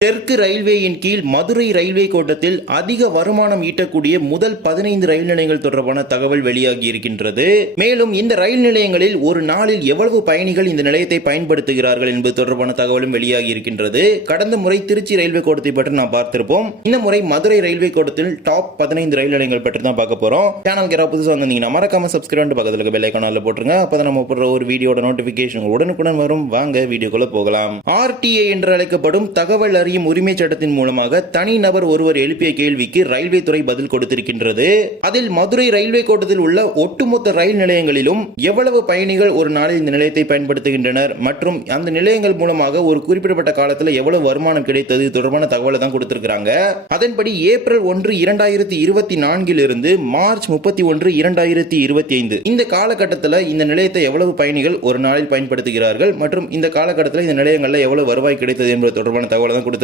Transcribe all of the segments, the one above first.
தெற்கு ரயில்வேயின் கீழ் மதுரை ரயில்வே கோட்டத்தில் அதிக வருமானம் ஈட்டக்கூடிய முதல் 15 ரயில் நிலையங்கள் தொடர்பான தகவல் வெளியாகி இருக்கின்றது. மேலும் இந்த ரயில் நிலையங்களில் ஒரு நாளில் எவ்வளவு பயணிகள் இந்த நிலையத்தை பயன்படுத்துகிறார்கள் என்பது தொடர்பான தகவலும் வெளியாகி இருக்கின்றது. கடந்த முறை திருச்சி ரயில்வே கோட்டத்தை பற்றி நாம் பார்த்திருப்போம். இந்த முறை மதுரை ரயில்வே கோட்டத்தில் டாப் 15 ரயில் நிலையங்கள் பற்றி தான் பார்க்க போறோம். சேனலுக்கு யாராவது புதுசாக வந்தீங்கன்னா மறக்காம சப்ஸ்கிரைப் பக்கத்தில் இருக்க பெல் ஐகான்ல போட்டுருங்க. அப்பதான் நம்ம போடுற ஒரு வீடியோட நோட்டிபிகேஷன் உடனுக்குடன் வரும். வாங்க வீடியோக்குள்ள போகலாம். RTA என்று அழைக்கப்படும் தகவல் உரிமை சட்டத்தின் மூலமாக தனிநபர் ஒருவர் எழுப்பிய கேள்விக்கு ரயில்வே துறை பதில் கொடுத்திருக்கின்றது. அதில் மதுரை ரயில்வே கோட்டத்தில் உள்ள ஒட்டுமொத்த ரயில் நிலையங்களிலும் எவ்வளவு பயணிகள் ஒரு நாளில் இந்த நிலையத்தை பயன்படுத்துகின்றனர் மற்றும் அந்த நிலையங்கள் மூலமாக ஒரு குறிப்பிடப்பட்ட காலத்தில் எவ்வளவு வருமானம் கிடைத்தது தொடர்பான தகவலை தான் கொடுத்திருக்காங்க. அதன்படி ஏப்ரல் 1, 2024 இருந்து மார்ச் 31, 2025 இந்த காலகட்டத்தில் இந்த நிலையத்தை எவ்வளவு பயணிகள் ஒரு நாளில் பயன்படுத்துகிறார்கள் மற்றும் இந்த காலகட்டத்தில் இந்த நிலையங்களில் எவ்வளவு வருவாய் கிடைத்தது என்பது தொடர்பான தகவலை தான் கொடுத்திருக்காங்க.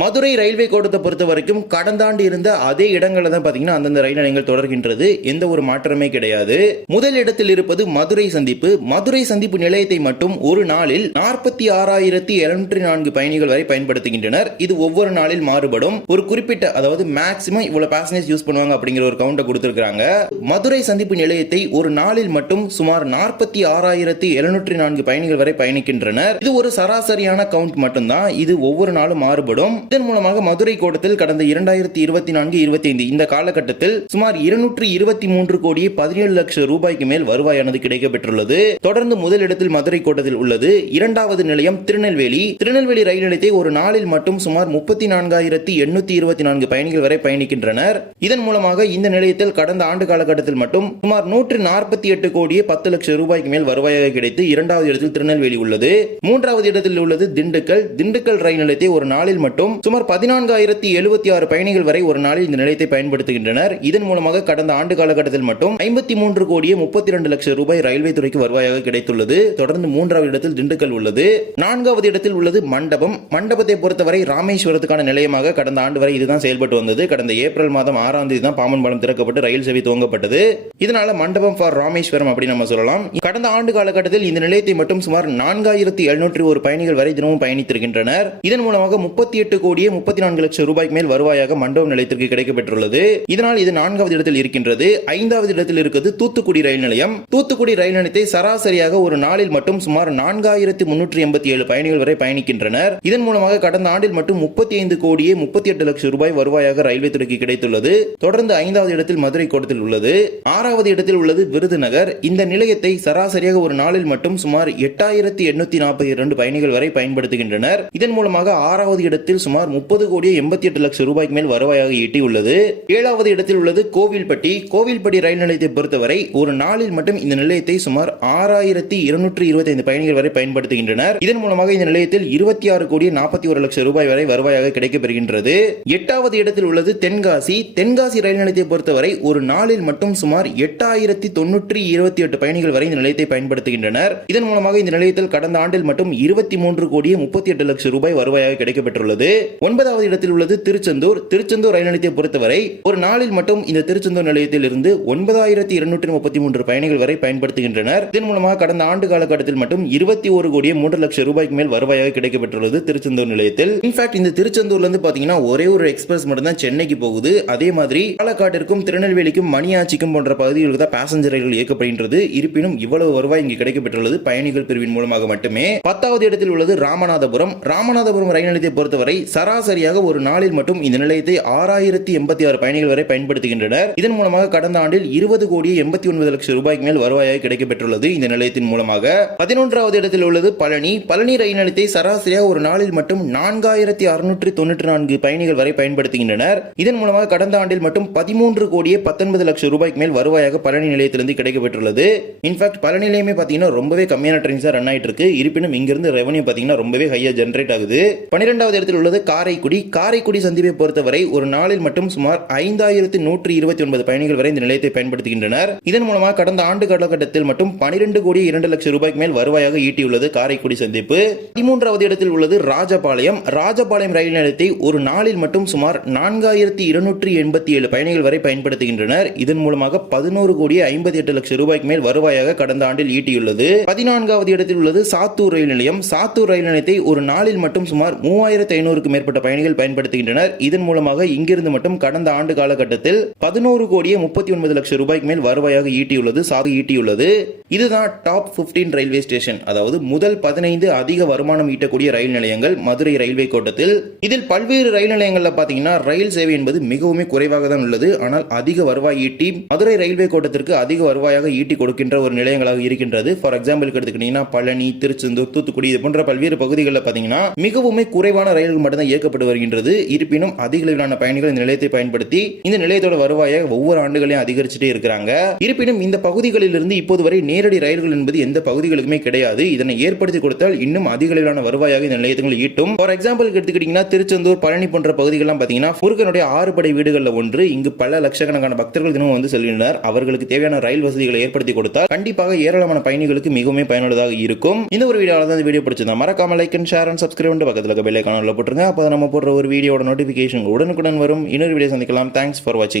மதுரை ரயில்வே கோட்டத்தை பொறுத்த வரைக்கும் கடந்த ஆண்டு இருந்த அதே இடங்களில் தான் பாத்தீங்கன்னா அந்தந்த ரயில் நிலையங்கள் தொடர்கின்றது. எந்த ஒரு மாற்றமே கிடையாது. முதல் இடத்தில் இருப்பது மதுரை சந்திப்பு. மதுரை சந்திப்பு நிலையத்தை மட்டும் ஒரு நாளில் 46,704 பயணிகள் வரை பயன்படுத்துகின்றனர். இது ஒவ்வொரு நாளில் மாறுபடும். ஒரு குறிப்பிட்ட அதாவது மேக்ஸிமம் இவ்வளவு பேசஞ்சர்ஸ் யூஸ் பண்ணுவாங்க அப்படிங்கிற ஒரு கவுண்டை கொடுத்திருக்காங்க. மதுரை சந்திப்பு நிலையத்தை ஒரு நாளில் மட்டும் சுமார் 46,704 பயணிகள் வரை பயணிக்கின்றனர். இது ஒரு சராசரியான கவுண்ட் மட்டும்தான். இது ஒவ்வொரு நாளும் மாறுபடும். இதன் மூலமாக மதுரை கோட்டத்தில் கடந்த 2024-25 இந்த காலகட்டத்தில் சுமார் 223 கோடியே 17 லட்சம் ரூபாய்க்கு மேல் வருவாயானது கிடைக்கப்பெற்றுள்ளது. தொடர்ந்து முதலிடத்தில் மதுரை கோட்டத்தில் உள்ளது. இரண்டாவது நிலையம் திருநெல்வேலி. திருநெல்வேலி ரயில் நிலையத்தை ஒரு நாளில் மட்டும் சுமார் 34,824 பயணிகள் வரை பயணிக்கின்றனர். இதன் மூலமாக இந்த நிலையத்தில் கடந்த ஆண்டு காலகட்டத்தில் மட்டும் சுமார் 148 கோடியே 10 லட்சம் ரூபாய்க்கு மேல் வருவாயாக கிடைத்து இரண்டாவது இடத்தில் திருநெல்வேலி உள்ளது. மூன்றாவது இடத்தில் உள்ளது திண்டுக்கல். திண்டுக்கல் ரயில் நிலையத்தை ஒரு நாளில் மட்டும் சுமார் 14,076 பயணிகள் வரை ஒரு நாளில் இந்த நிலையத்தை பயன்படுத்துகின்றனர். இதன் மூலமாக கடந்த ஆண்டு காலகட்டத்தில் மட்டும் 53 கோடியே 32 லட்சம் ரூபாய் ரயில்வே துறைக்கு வருவாயாக கிடைத்துள்ளது. தொடர்ந்து மூன்றாவது இடத்தில் திண்டுக்கல் உள்ளது. நான்காவது இடத்தில் உள்ளது மண்டபம். மண்டபத்தை பொறுத்தவரை ராமேஸ்வரத்துக்கான நிலையமாக கடந்த ஆண்டு வரை இதுதான் செயல்பட்டு வந்தது. கடந்த ஏப்ரல் மாதம் 6ஆம் தேதி தான் பாம்பன் பாலம் திறக்கப்பட்டு ரயில் சேவை துவங்கப்பட்டது. இதனால மண்டபம் ஃபார் ராமேஸ்வரம் அப்படி நம்ம சொல்லலாம். கடந்த ஆண்டு காலகட்டத்தில் இந்த நிலையத்தை மட்டும் சுமார் 4,701 பயணிகள் வரை தினமும் பயணித்திருக்கின்றனர். இதன் மூலமாக 38 கோடியே 34 லட்சம் ரூபாய்க்கு மேல் வருவாயாக மண்டபம் நிலையத்திற்கு கிடைக்கப்பெற்றுள்ளது. இதனால் இது 4வது இடத்தில் இருக்கின்றது. 5வது இடத்தில் இருக்கிறது தூத்துக்குடி ரயில் நிலையம். தூத்துக்குடி ரயில் நிலையத்தை சராசரியாக ஒரு நாளில் மட்டும் சுமார் 4,387 பயணிகள் வரை பயணிக்கின்றனர். இதன் மூலமாக கடந்த ஆண்டில் மட்டும் 35 கோடியே 38 லட்சம் ரூபாய் வருவாயாக ரயில்வே துறைக்கு கிடைத்துள்ளது. தொடர்ந்து 5வது இடத்தில் மதுரை கோட்டத்தில் உள்ளது. 6வது இடத்தில் உள்ளது விருதுநகர். இந்த நிலையத்தை சராசரியாக ஒரு நாளில் மட்டும் சுமார் 8,842 பயணிகள் வரை பயன்படுத்துகின்றனர். இதன் மூலமாக 6வது இடத்தில் சுமார் 30 கோடியே 88 லட்சம் ரூபாய்க்கு மேல் வருவாயாக ஈட்டியுள்ளது. 7வது இடத்தில் உள்ளது கோவில்பட்டி. கோவில்பட்டி ரயில் நிலையத்தை பொறுத்தவரை ஒரு நாளில் மட்டும் இந்த நிலையத்தை சுமார் 6,225 பயணிகள் வரை பயன்படுத்துகின்றனர். இதன் மூலமாக இந்த நிலையத்தில் 26 கோடியே 41 லட்சம் ரூபாய் வரை வருவாயாக கிடைக்கப்பெறுகின்றது. 8வது இடத்தில் உள்ளது தென்காசி. தென்காசி ரயில் நிலையத்தை பொறுத்தவரை ஒரு நாளில் மட்டும் சுமார் 8,928 பயணிகள் வரை இந்த நிலையத்தை பயன்படுத்துகின்றனர். இதன் மூலமாக இந்த நிலையத்தில் கடந்த ஆண்டில் மட்டும் 23 கோடியே 38 லட்சம் ரூபாய் வருவாயாக கிடைக்கப்பெற்றுள்ளது. 9வது இடத்தில் உள்ளது திருச்செந்தூர். திருச்செந்தூர் ரயில் நிலையத்தை பொறுத்தவரை ஒரு நாளில் மட்டும் இந்த திருச்செந்தூர் நிலையத்தில் இருந்து 9,233 பயணிகள் வரை பயன்படுத்துகின்றனர். இதன் மூலமாக கடந்த ஆண்டு காலகட்டத்தில் மட்டும் 21 கோடியே 3 லட்சம் ரூபாய்க்கு மேல் வருவாயாக கிடைக்கப்பெற்றுள்ளது திருச்செந்தூர் நிலையத்தில். இன்ஃபேக்ட் இந்த திருச்செந்தூர்ல இருந்து பாத்தீங்கன்னா ஒரே ஒரு எக்ஸ்பிரஸ் மட்டும் தான் சென்னைக்கு போகுது. அதே மாதிரி பாலக்காட்டிற்கும் திருநெல்வேலிக்கும் மணியாச்சிக்கும் போன்ற பகுதிகளுக்கு தான் பேசஞ்சர் ரயில்கள் இயக்கப்படுகின்றது. இருப்பினும் இவ்வளவு வருவாய் இங்கு கிடைக்கப்பெற்றுள்ளது பயணிகள் பிரிவின் மூலமாக மட்டுமே. 10வது இடத்தில் உள்ளது ராமநாதபுரம். ராமநாதபுரம் ரயில் நிலையத்தை பொறுத்தவரை சராசரியாக ஒரு நாளில் மட்டும் இந்த நிலையத்தை 6,086 பயணிகள் வரை பயன்படுத்துகின்றனர். இதன் மூலமாக கடந்த ஆண்டில் 20 கோடியே 89 லட்சம் ரூபாய்க்கு மேல் வருவாயாக கிடைக்கப்பெற்றுள்ளது இந்த நிலையத்தின் மூலமாக. 11வது இடத்தில் உள்ளது பழனி. பழனி ரயில் நிலையத்தை சராசரியாக ஒரு நாளில் மட்டும் 4,694 பயணிகள் வரை பயன்படுத்துகின்றனர். இதன் மூலமாக கடந்த ஆண்டில் மட்டும் 13 கோடியே 19 லட்சம் ரூபாய்க்கு மேல் வருவாயாக பழனி நிலையத்திலிருந்து கிடைக்கப்பெற்றுள்ளது. இன்ஃபேக்ட் பழனி நிலையமே பாத்தீங்கன்னா ரொம்பவே கம்மியான ட்ரெயின்ஸா ரன் ஆயிட்டு இருக்கு. இருப்பினும் இங்கிருந்து ரெவன்யூ பாத்தீங்கன்னா ரொம்பவே ஹையா ஜெனரேட் ஆகுது. 12வது இடத்தில் உள்ளது காரைக்குடி. காரைக்குடி சந்திப்பை பொறுத்தவரை ஒரு நாளில் மட்டும் சுமார் 5,129 பயணிகள் வரை இந்த நிலையத்தை பயன்படுத்துகின்றனர். இதன் மூலமாக கடந்த ஆண்டு காலகட்டத்தில் மட்டும் 12 கோடி 2 லட்சம் ரூபாய்க்கு மேல் வருவாயாக ஈட்டியுள்ளது காரைக்குடி சந்திப்பு. 13வது இடத்தில் உள்ளது ராஜபாளையம். ராஜபாளையம் ரயில் நிலையத்தை ஒரு நாளில் மட்டும் சுமார் 4,287 பயணிகள் வரை பயன்படுத்துகின்றனர். இதன் மூலமாக 11 கோடி 58 லட்சம் ரூபாய்க்கு மேல் வருவாயாக கடந்த ஆண்டில் ஈட்டியுள்ளது. 14வது இடத்தில் உள்ளது சாத்தூர் ரயில் நிலையம். சாத்தூர் ரயில் நிலையத்தை ஒரு நாளில் மட்டும் சுமார் 3500க்கும் மேற்பட்ட பயணிகள் பயன்படுத்துகின்றனர். இதன் மூலமாக இங்கிருந்து மட்டும் கடந்த ஆண்டு காலகட்டத்தில் 11,39,00,000 ரூபாய்க்கு மேல் வருவாயாக ஈட்டியுள்ளது. இதுதான் டாப் 15 ரயில்வே ஸ்டேஷன், அதாவது முதல் 15 அதிக வருமானம் ஈட்டக்கூடிய ரயில் நிலையங்கள் மதுரை ரயில்வே கோட்டத்தில். இதில் பல்வேறு ரயில் நிலையங்கள்ல பாத்தீங்கன்னா ரயில் சேவை என்பது மிகவும் குறைவாக தான் உள்ளது. ஆனால் அதிக வருவாய் ஈட்டி மதுரை ரயில்வே கோட்டத்திற்கு அதிக வருவாயாக ஈட்டி கொடுக்கின்ற ஒரு நிலையங்களாக இருக்கின்றது. ஃபார் எக்ஸாம்பிள் எடுத்துக்கிட்டீங்கன்னா பழனி, திருச்செந்தூர், தூத்துக்குடி இது போன்ற பல்வேறு பகுதிகளில் பாத்தீங்கன்னா மிகவும் குறைவான ரயில்கள் மட்டும்தான் இயக்கப்பட்டு வருகின்றது. இருப்பினும் அதிக அளவிலான பயணிகள் இந்த நிலையத்தை பயன்படுத்தி இந்த நிலையத்தோட வருவாயை ஒவ்வொரு ஆண்டுகளையும் அதிகரிச்சுட்டே இருக்கிறாங்க. இருப்பினும் இந்த பகுதிகளில் இருந்து இப்போது வரை நேரடி ரயில்கள் என்பது எந்த பகுதிகளுக்குமே கிடையாது. இதனை ஏற்படுத்தி கொடுத்தால் இன்னும் அதிக அளவிலான வருவாயாக இந்த நிலையத்தில் ஈட்டும். ஃபார் எக்ஸாம்பிள் எடுத்துக்கிட்டீங்கன்னா திருச்செந்தூர், பழனி போன்ற பகுதிகள்லாம் பாத்தீங்கன்னா முருகனுடைய 6 படை வீடுகள்ல ஒன்று. இங்கு பல லட்சக்கணக்கான பக்தர்கள் தினமும் வந்து செல்கின்றனர். அவர்களுக்கு தேவையான ரயில் வசதிகளை ஏற்படுத்தி கொடுத்தால் கண்டிப்பாக ஏராளமான பயணிகளுக்கு மிகவும் பயனுள்ளதாக இருக்கும். இந்த ஒரு வீடியோல தான் இந்த வீடியோ பிடிச்சிருந்தா மறக்காம like and share and subscribe பண்ணி பக்கத்துல இருக்க பெல் ஐகானை போட்டுருங்க. அப்போ நம்ம போடுற ஒரு வீடியோட நோட்டிபிகேஷன் உடனுக்குடன் வரும். இன்னொரு வீடியோ சந்திக்கலாம். தேங்க்ஸ் ஃபார் வாட்சிங்.